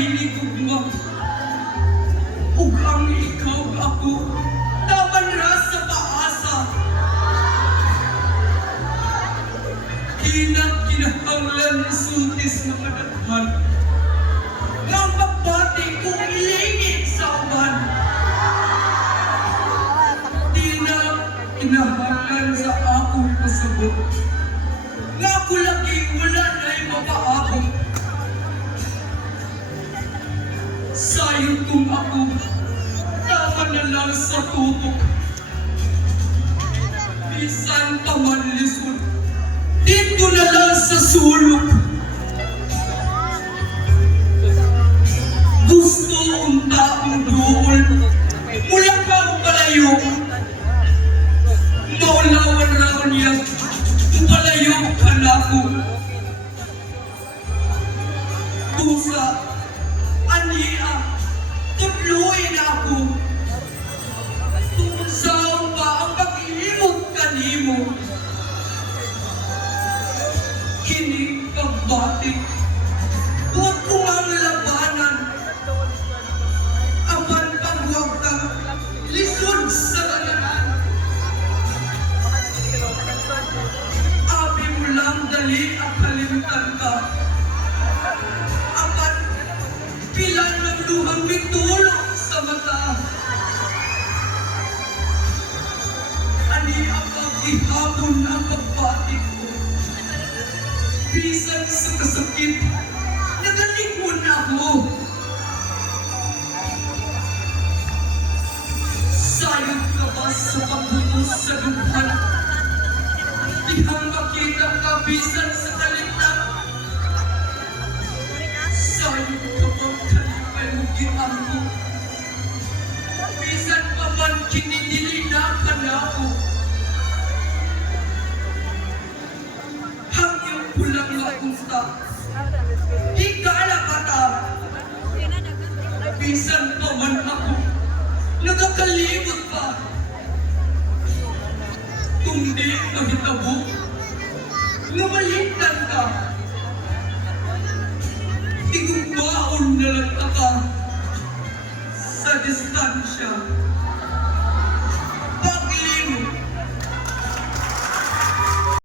nailigog mo. Ug ang ikaw ako, naman ra sa paasa. Kinat kinahanglan ng suntis na kadaghan. Nang magbati kung lingit sa uban. Di na kinahanglan sa akong pasabot. Nga ako lagi wala na'y mapaakong Sayang kung ako, tama na lang sa tutok. Bisan pa man lisod, dito na lang sa sulok. Gusto ang duol, mula pa ang palayo. Maulawan raw niya, palayo ka na ako. Pusa, ania, tudloy na ako. Tunsaw pa ang pag-iimot kanimo. Kining pagbatik, huwag ko ang labanan. Apan pagwag ka, lisod sa kananan. Abi dali at kalimtan ka. Pilan ng luhang mitulog sa mata. Ani ang pagihapon ang pagbatik ko. Bisan sa kasakit, nagalingon ako. Sayang ka ba sa pagbutos sa duhan? Dihang makita ka bisan sa ginampo. Bisan pa man kinidili na tanaw. Hanggang pulang na kusta. Di ka alapata. Bisan pa man ako. Nagakalimot pa. Tundi nagitabo. Lumalitan ka. Tigong baon na lang ako. this gunshot.